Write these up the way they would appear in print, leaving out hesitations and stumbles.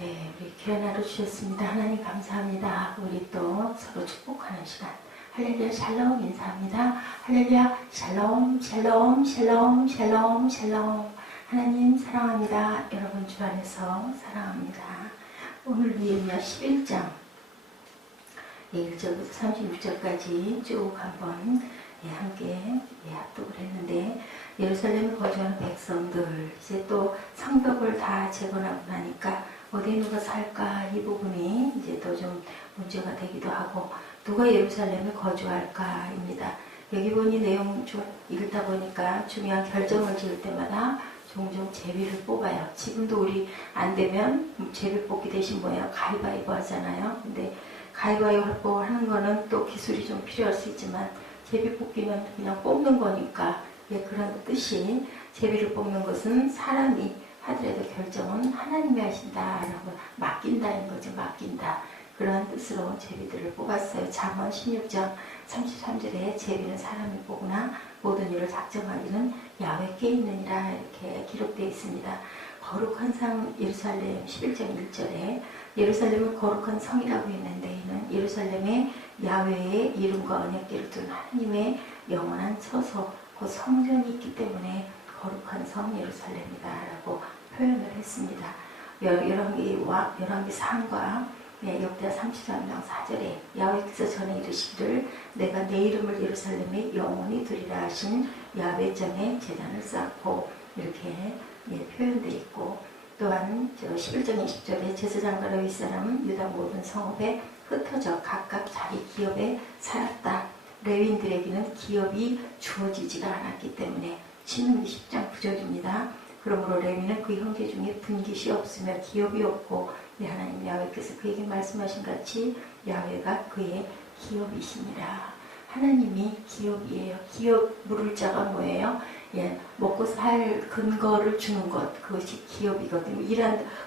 네, 우리 귀한 하루 주셨습니다. 하나님 감사합니다. 우리 또 서로 축복하는 시간. 할렐루야 샬롬 인사합니다. 할렐루야 샬롬 샬롬 샬롬 샬롬 샬롬. 하나님 사랑합니다. 여러분 주 안에서 사랑합니다. 오늘 예레미야 11장 1절부터 36절까지 쭉 한번 함께 합독을 했는데, 예루살렘에 거주하는 백성들 이제 또 성벽을 다 재건하고 나니까 어디에 누가 살까, 이 부분이 이제 또 좀 문제가 되기도 하고, 누가 예루살렘에 거주할까입니다. 여기 보니 내용 좀 읽다 보니까 중요한 결정을 지을 때마다 종종 제비를 뽑아요. 지금도 우리 안 되면 제비 뽑기 대신 뭐예요? 가위바위보 하잖아요. 근데 가위바위보 하는 거는 또 기술이 좀 필요할 수 있지만, 제비 뽑기는 그냥 뽑는 거니까, 그런 뜻이, 제비를 뽑는 것은 사람이 하더라도 결정은 하나님이 하신다라고, 맡긴다는 거죠. 맡긴다. 그러한 뜻으로 제비들을 뽑았어요. 잠언 16장 33절에 제비는 사람이 뽑으나 모든 일을 작정하기는 야훼께 있느니라, 이렇게 기록되어 있습니다. 거룩한 성 예루살렘 11장 1절에 예루살렘은 거룩한 성이라고 했는데, 이는 예루살렘에 야훼의 이름과 언약궤를 둔 하나님의 영원한 처소, 그 성전이 있기 때문에 거룩한 성 예루살렘이다 라고 표현을 했습니다. 열왕기 4장과 역대하 33장 4절에 야훼께서 전에 이르시기를 내가 내 이름을 예루살렘에 영원히 두리라 하신 야훼전에 제단을 쌓고, 이렇게 표현되어 있고, 또한 11장 20절에 제사장과 레위 사람은 유다 모든 성읍에 흩어져 각각 자기 기업에 살았다. 레위인들에게는 기업이 주어지지가 않았기 때문에, 신명기 10장 9절입니다. 그러므로 레위는 그 형제 중에 분깃이 없으며 기업이 없고, 하나님 야훼께서 그에게 말씀하신 같이 야훼가 그의 기업이시니라. 하나님이 기업이에요. 기업 물을 자가 뭐예요? 먹고 살 근거를 주는 것, 그것이 기업이거든요.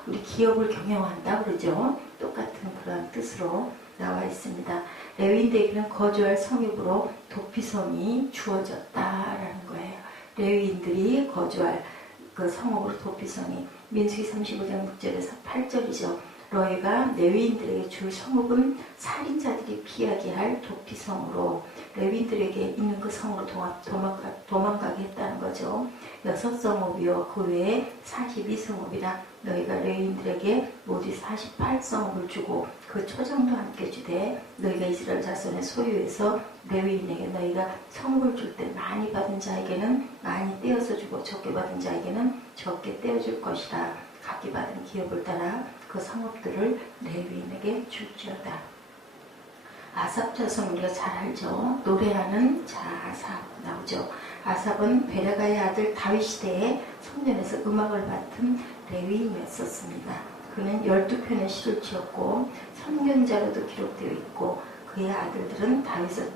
우리 기업을 경영한다 그러죠. 똑같은 그런 뜻으로 나와 있습니다. 레위인들에게는 거주할 성읍으로 도피성이 주어졌다라는 거예요. 레위인들이 거주할 그 성읍으로 도피성이, 민수기 35장 6절에서 8절이죠. 너희가 레위인들에게 줄 성읍은 살인자들이 피하게 할 도피성으로, 레위인들에게 있는 그 성으로 도망가게 했다는 거죠. 6성읍이요 그 외에 42성읍이라 너희가 레위인들에게 모두 48성읍을 주고 그 초장도 함께 주되, 너희가 이스라엘 자손의 소유에서 레위인에게 너희가 성읍을 줄 때 많이 받은 자에게는 많이 떼어서 주고 적게 받은 자에게는 적게 떼어줄 것이라. 각기 받은 기업을 따라 그 성읍들을 레위인에게 줄지어다. 아삽 자손 우리가 잘 알죠. 노래하는 자 아삽 나오죠. 아삽은 베레가의 아들 다윗 시대에 성전에서 음악을 맡은 레위인이었습니다. 그는 12편의 시를 지었고 선견자로도 기록되어 있고, 그의 아들들은 다윗의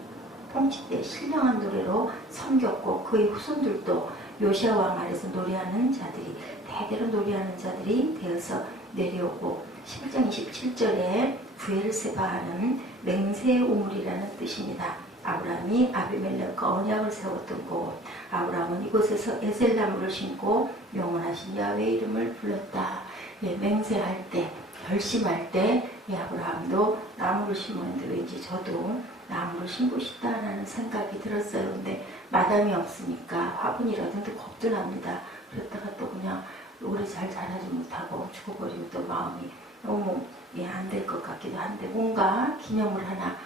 통치 때 신령한 노래로 섬겼고, 그의 후손들도 요시아 왕 아래서 노래하는 자들이, 대대로 노래하는 자들이 되어서 내려오고, 11장 27절에 부엘세바는 맹세의 우물이라는 뜻입니다. 아브라함이 아비멜렉과 언약을 세웠던 곳, 아브라함은 이곳에서 에셀나무를 심고 영원하신 야훼의 이름을 불렀다. 맹세할 때, 결심할 때 아브라함도 나무를 심었는데 왠지 저도 나무를 심고 싶다라는 생각이 들었어요. 근데 마담이 없으니까 화분이라든지 겁도 납니다. 그랬다가 또 그냥 오래 잘 자라지 못하고 죽어버리면 또 마음이 너무 안 될 것 같기도 한데, 뭔가 기념을 하나,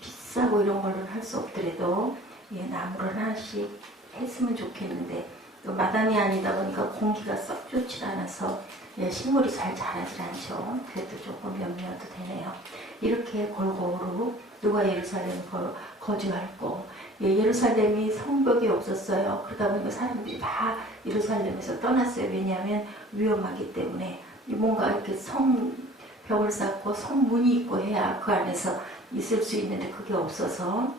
비싸고 이런 걸로는 할 수 없더라도 나무를 하나씩 했으면 좋겠는데, 또 마당이 아니다 보니까 공기가 썩 좋지 않아서 식물이 잘 자라질 않죠. 그래도 조금 염려도 되네요. 이렇게 골고루 누가 예루살렘에 거주할고, 예루살렘이 성벽이 없었어요. 그러다 보니까 사람들이 다 예루살렘에서 떠났어요. 왜냐하면 위험하기 때문에. 뭔가 이렇게 성벽을 쌓고 성문이 있고 해야 그 안에서 있을 수 있는데 그게 없어서.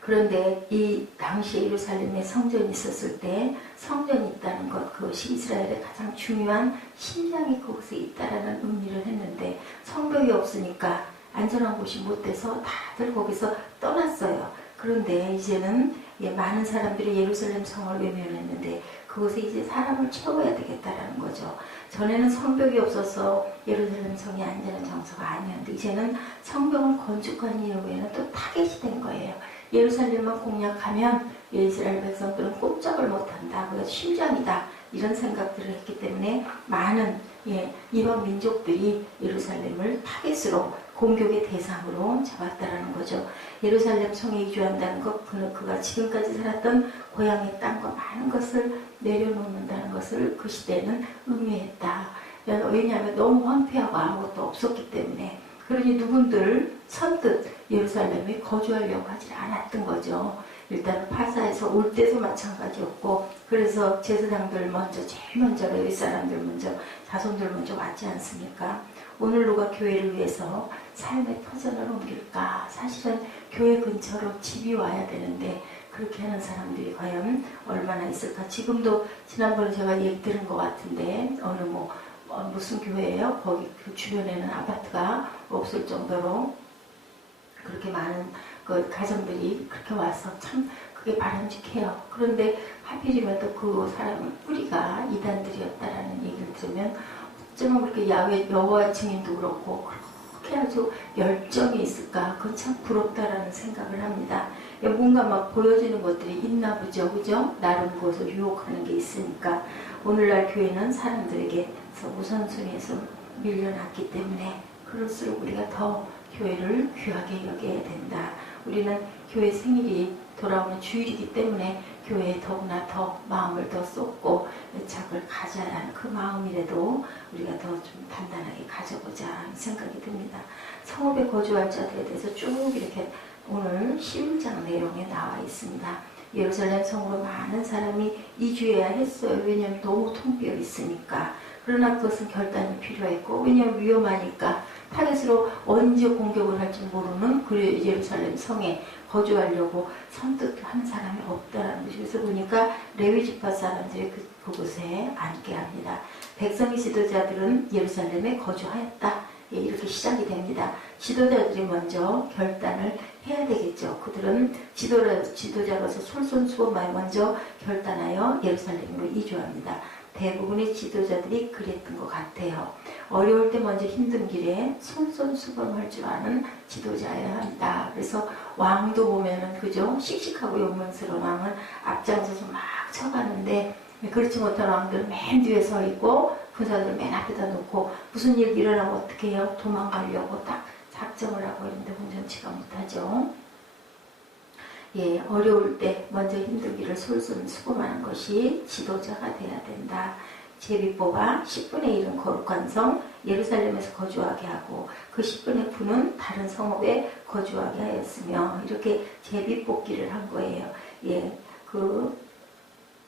그런데 이 당시에 예루살렘에 성전이 있었을 때, 성전이 있다는 것, 그것이 이스라엘의 가장 중요한 심장이 그곳에 있다라는 의미를 했는데, 성벽이 없으니까 안전한 곳이 못 돼서 다들 거기서 떠났어요. 그런데 이제는 많은 사람들이 예루살렘 성을 외면했는데, 그곳에 이제 사람을 채워야 되겠다라는 거죠. 전에는 성벽이 없어서 예루살렘 성이 안전한 장소가 아니었는데 이제는 성벽을 건축한 이후에는 또 타겟이 된 거예요. 예루살렘만 공략하면 이스라엘 백성들은 꼼짝을 못한다. 그래서 심장이다. 이런 생각들을 했기 때문에 많은 이방 민족들이 예루살렘을 타겟으로 공격의 대상으로 잡았다라는 거죠. 예루살렘 성에 이주한다는 것, 그가 지금까지 살았던 고향의 땅과 많은 것을 내려놓는다는 것을 그 시대에는 의미했다. 왜냐하면 너무 황폐하고 아무것도 없었기 때문에. 그러니 누군들 선뜻 예루살렘에 거주하려고 하지 않았던 거죠. 일단 파사에서 올 때도 마찬가지였고, 그래서 제사장들 먼저, 제일 먼저 레위 사람들 먼저, 자손들 먼저 왔지 않습니까? 오늘 누가 교회를 위해서 삶의 터전을 옮길까? 사실은 교회 근처로 집이 와야 되는데 그렇게 하는 사람들이 과연 얼마나 있을까? 지금도 지난번에 제가 얘기 들은 것 같은데 어느 무슨 교회예요? 거기 그 주변에는 아파트가 없을 정도로 그렇게 많은 그 가정들이 그렇게 와서 참 그게 바람직해요. 그런데 하필이면 또 그 사람의 뿌리가 이단들이었다라는 얘기를 들으면 어쩌면 그렇게 야외 여호와 증인도 그렇고 그렇게 아주 열정이 있을까? 그건 참 부럽다라는 생각을 합니다. 뭔가 막 보여지는 것들이 있나 보죠, 그죠? 나름 그것을 유혹하는 게 있으니까. 오늘날 교회는 사람들에게 우선순위에서 밀려났기 때문에 그럴수록 우리가 더 교회를 귀하게 여겨야 된다. 우리는 교회 생일이 돌아오는 주일이기 때문에 교회에 더구나 더 마음을 더 쏟고 애착을 가져야 하는 그 마음이라도 우리가 더 좀 단단하게 가져보자 생각이 듭니다. 성읍에 거주할 자들에 대해서 쭉 이렇게 오늘 11장 내용에 나와 있습니다. 예루살렘 성으로 많은 사람이 이주해야 했어요. 왜냐하면 너무 텅비어 있으니까. 그러나 그것은 결단이 필요했고, 왜냐하면 위험하니까 타겟으로 언제 공격을 할지 모르는 그 예루살렘 성에 거주하려고 선뜻 하는 사람이 없다라는 것이. 그래서 보니까 레위 지파 사람들이 그곳에 앉게 합니다. 백성의 지도자들은 예루살렘에 거주하였다. 이렇게 시작이 됩니다. 지도자들이 먼저 결단을 해야 되겠죠. 그들은 지도자로서 솔선수범하여 먼저 결단하여 예루살렘으로 이주합니다. 대부분의 지도자들이 그랬던 것 같아요. 어려울 때 먼저 힘든 길에 솔선수범할 줄 아는 지도자여야 한다. 그래서 왕도 보면은 그죠? 씩씩하고 용맹스러운 왕은 앞장서서 막 쳐가는데 그렇지 못한 왕들은 맨 뒤에 서 있고 군사들 맨 앞에다 놓고 무슨 일 일어나면 어떻게 해요? 도망가려고 딱 작정을 하고 있는데 운전치가 못하죠. 어려울 때 먼저 힘들기를 솔선수범하는 것이 지도자가 돼야 된다. 제비 뽑아 10분의 1은 거룩한 성 예루살렘에서 거주하게 하고 그 10분의 9는 다른 성읍에 거주하게 하였으며 이렇게 제비 뽑기를 한 거예요.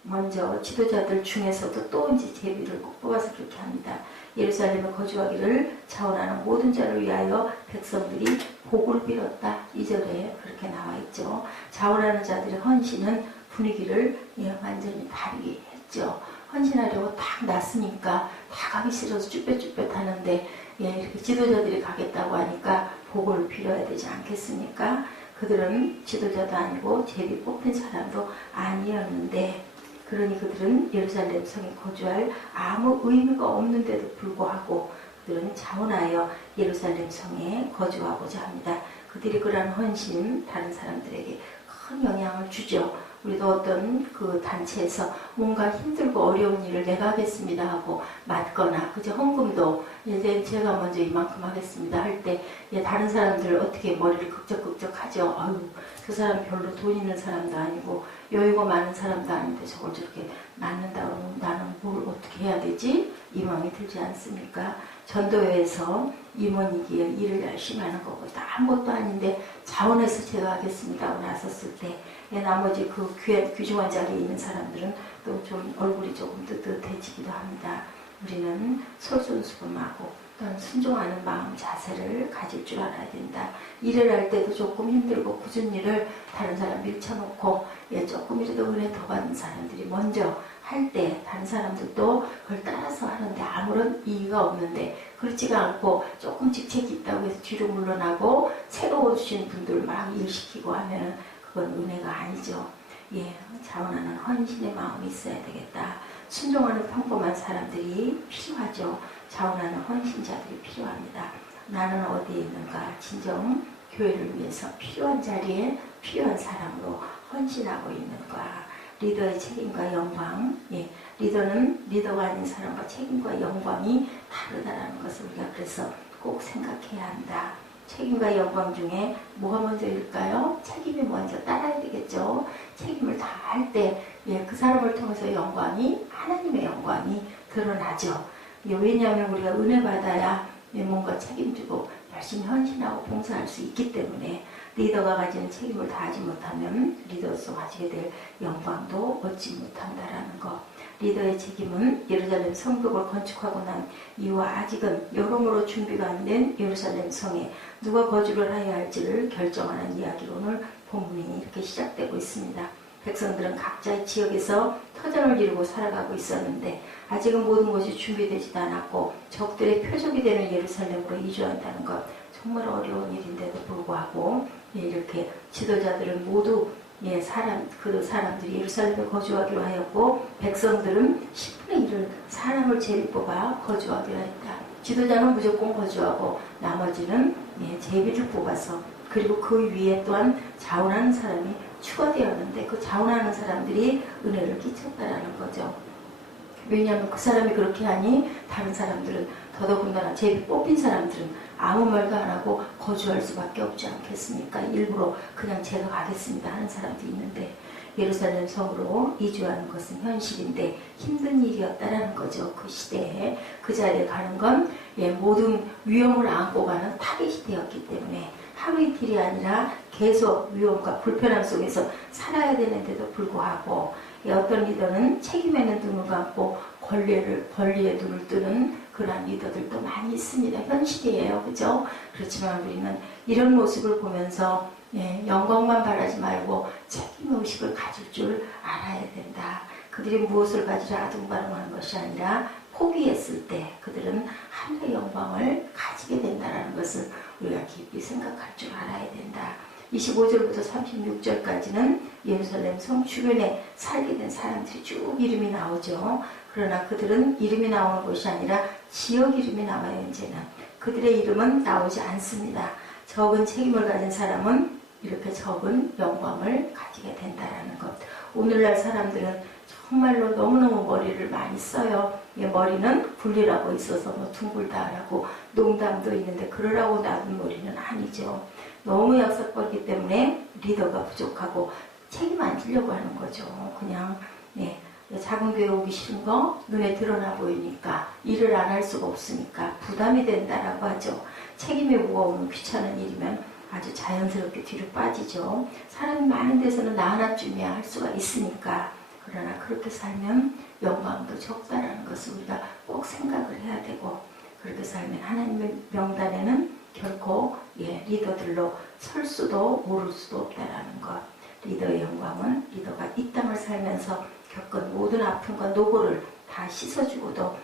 먼저 지도자들 중에서도 또 이제 제비를 꼭 뽑아서 그렇게 합니다. 예루살렘에 거주하기를 자원하는 모든 자를 위하여 백성들이 복을 빌었다. 2절에 그렇게 나와 있죠. 자원하는 자들의 헌신은 분위기를 완전히 다르게 했죠. 헌신하려고 딱 났으니까 다 가기 싫어서 쭈뼛쭈뼛 하는데 이렇게 지도자들이 가겠다고 하니까 복을 빌어야 되지 않겠습니까? 그들은 지도자도 아니고 제비 뽑힌 사람도 아니었는데 그러니 그들은 예루살렘 성에 거주할 아무 의미가 없는데도 불구하고 그들은 자원하여 예루살렘 성에 거주하고자 합니다. 그들이 그러한 헌신 다른 사람들에게 큰 영향을 주죠. 우리도 어떤 그 단체에서 뭔가 힘들고 어려운 일을 내가 하겠습니다 하고 맡거나 그저 헌금도 이제 제가 먼저 이만큼 하겠습니다 할 때 다른 사람들 어떻게 머리를 극적극적 하죠. 아유 그 사람 별로 돈 있는 사람도 아니고 여유가 많은 사람도 아닌데 저걸 저렇게 낳는다 그러면 나는 뭘 어떻게 해야 되지? 이 마음이 들지 않습니까? 전도회에서 임원이기에 일을 열심히 하는 것보다 아무것도 아닌데 자원해서 제가 하겠습니다 하고 나섰을 때 나머지 그 귀중한 자리에 있는 사람들은 또 좀 얼굴이 조금 뜨뜻해지기도 합니다. 우리는 솔선수범하고 또는 순종하는 마음 자세를 가질 줄 알아야 된다. 일을 할 때도 조금 힘들고 굳은 일을 다른 사람 밀쳐놓고 조금이라도 은혜 더 받는 사람들이 먼저 할 때 다른 사람들도 그걸 따라서 하는데 아무런 이의가 없는데 그렇지가 않고 조금 직책이 있다고 해서 뒤로 물러나고 새로 오신 분들 막 일시키고 하면 그건 은혜가 아니죠. 자원하는 헌신의 마음이 있어야 되겠다. 순종하는 평범한 사람들이 필요하죠. 자원하는 헌신자들이 필요합니다. 나는 어디에 있는가? 진정 교회를 위해서 필요한 자리에 필요한 사람으로 헌신하고 있는가? 리더의 책임과 영광, 리더는 리더가 아닌 사람과 책임과 영광이 다르다라는 것을 우리가 그래서 꼭 생각해야 한다. 책임과 영광 중에 뭐가 먼저일까요? 책임이 먼저 따라야 되겠죠. 책임을 다 할 때 그 사람을 통해서 영광이, 하나님의 영광이 드러나죠. 왜냐하면 우리가 은혜 받아야 뭔가 책임지고 열심히 헌신하고 봉사할 수 있기 때문에 리더가 가지는 책임을 다하지 못하면 리더로서 가지게 될 영광도 얻지 못한다라는 것. 리더의 책임은 예루살렘 성벽을 건축하고 난 이후와 아직은 여러모로 준비가 안 된 예루살렘 성에 누가 거주를 하여야 할지를 결정하는 이야기로 오늘 본문이 이렇게 시작되고 있습니다. 백성들은 각자의 지역에서 터전을 이루고 살아가고 있었는데 아직은 모든 것이 준비되지도 않았고 적들의 표적이 되는 예루살렘으로 이주한다는 것 정말 어려운 일인데도 불구하고 이렇게 지도자들은 모두 그 사람들이 예루살렘에 거주하기로 하였고 백성들은 10분의 1을 사람을 제일 뽑아 거주하기로 했다. 지도자는 무조건 거주하고 나머지는 제비를 뽑아서 그리고 그 위에 또한 자원하는 사람이 추가되었는데 그 자원하는 사람들이 은혜를 끼쳤다라는 거죠. 왜냐하면 그 사람이 그렇게 하니 다른 사람들은 더더군다나 제비 뽑힌 사람들은 아무 말도 안 하고 거주할 수밖에 없지 않겠습니까? 일부러 그냥 제가 가겠습니다 하는 사람도 있는데 예루살렘 성으로 이주하는 것은 현실인데 힘든 일이었다라는 거죠. 그 시대에 그 자리에 가는 건 모든 위험을 안고 가는 타깃이 되었기 때문에 하루 이틀이 아니라 계속 위험과 불편함 속에서 살아야 되는데도 불구하고 어떤 리더는 책임에는 눈을 감고 권리에 눈을 뜨는 그러한 리더들도 많이 있습니다. 현실이에요. 그죠? 그렇지만 우리는 이런 모습을 보면서 영광만 바라지 말고 책임의식을 가질 줄 알아야 된다. 그들이 무엇을 가지라 아둥바둥하는 것이 아니라 포기했을 때 그들은 하늘의 영광을 가지게 된다는 것을 우리가 깊이 생각할 줄 알아야 된다. 25절부터 36절까지는 예루살렘 성 주변에 살게 된 사람들이 쭉 이름이 나오죠. 그러나 그들은 이름이 나오는 것이 아니라 지역 이름이 나와요. 이제는 그들의 이름은 나오지 않습니다. 적은 책임을 가진 사람은 이렇게 적은 영광을 가지게 된다는 것. 오늘날 사람들은 정말로 너무너무 머리를 많이 써요. 머리는 굴리라고 있어서 둥글다라고 농담도 있는데 그러라고 놔둔 머리는 아니죠. 너무 약삭거리기 때문에 리더가 부족하고 책임 안 지려고 하는 거죠. 그냥 작은 교회 오기 싫은 거 눈에 드러나 보이니까 일을 안 할 수가 없으니까 부담이 된다라고 하죠. 책임이 무거우면 귀찮은 일이면 아주 자연스럽게 뒤로 빠지죠. 사람이 많은 데서는 나 하나쯤이야 할 수가 있으니까. 그러나 그렇게 살면 영광도 적다라는 것을 우리가 꼭 생각을 해야 되고 그렇게 살면 하나님의 명단에는 결코 리더들로 설 수도 오를 수도 없다라는 것. 리더의 영광은 리더가 이 땅을 살면서 겪은 모든 아픔과 노고를 다 씻어주고도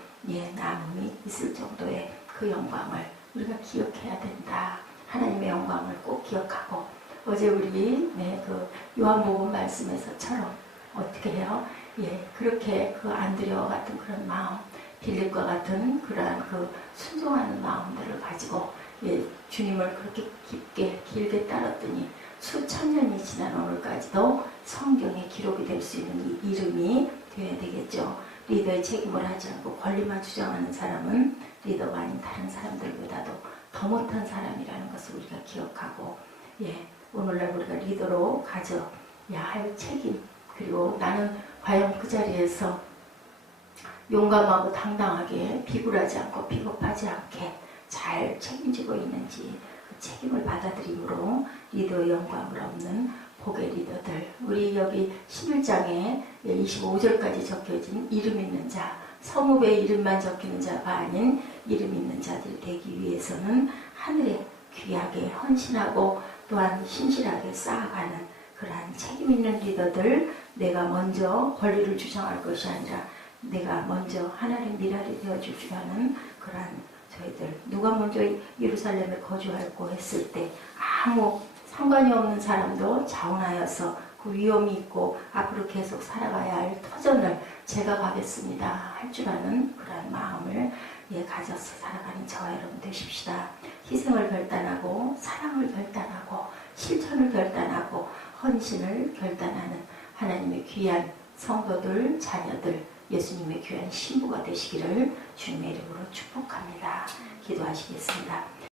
남음이 있을 정도의 그 영광을 우리가 기억해야 된다. 하나님의 영광을 꼭 기억하고 어제 우리 그 요한복음 말씀에서처럼 어떻게 해요? 그렇게 그 안드레와 같은 그런 마음, 빌립과 같은 그러한 그 순종하는 마음들을 가지고 주님을 그렇게 깊게 길게 따랐더니 수천 년이 지난 오늘까지도 성경에 기록이 될 수 있는 이 이름이 되어야 되겠죠. 리더의 책임을 하지 않고 권리만 주장하는 사람은 리더가 아닌 다른 사람들보다도 더 못한 사람이라는 것을 우리가 기억하고 오늘날 우리가 리더로 가져야 할 책임 그리고 나는 과연 그 자리에서 용감하고 당당하게 비굴하지 않고 비겁하지 않게 잘 책임지고 있는지 그 책임을 받아들임으로 리더의 영광을 얻는 복의 리더들. 우리 여기 11장에 25절까지 적혀진 이름 있는 자, 성읍에 이름만 적히는 자가 아닌 이름 있는 자들이 되기 위해서는 하늘에 귀하게 헌신하고 또한 신실하게 쌓아가는 그러한 책임 있는 리더들, 내가 먼저 권리를 주장할 것이 아니라 내가 먼저 하나님의 미랄이 되어줄 줄 아는 그러한 저희들, 누가 먼저 예루살렘에 거주하고 했을 때 아무 상관이 없는 사람도 자원하여서 그 위험이 있고 앞으로 계속 살아가야 할 터전을 제가 가겠습니다 할 줄 아는 그런 마음을 가져서 살아가는 저와 여러분 되십시다. 희생을 결단하고 사랑을 결단하고 실천을 결단하고 헌신을 결단하는 하나님의 귀한 성도들, 자녀들, 예수님의 귀한 신부가 되시기를 주님의 이름으로 축복합니다. 기도하시겠습니다.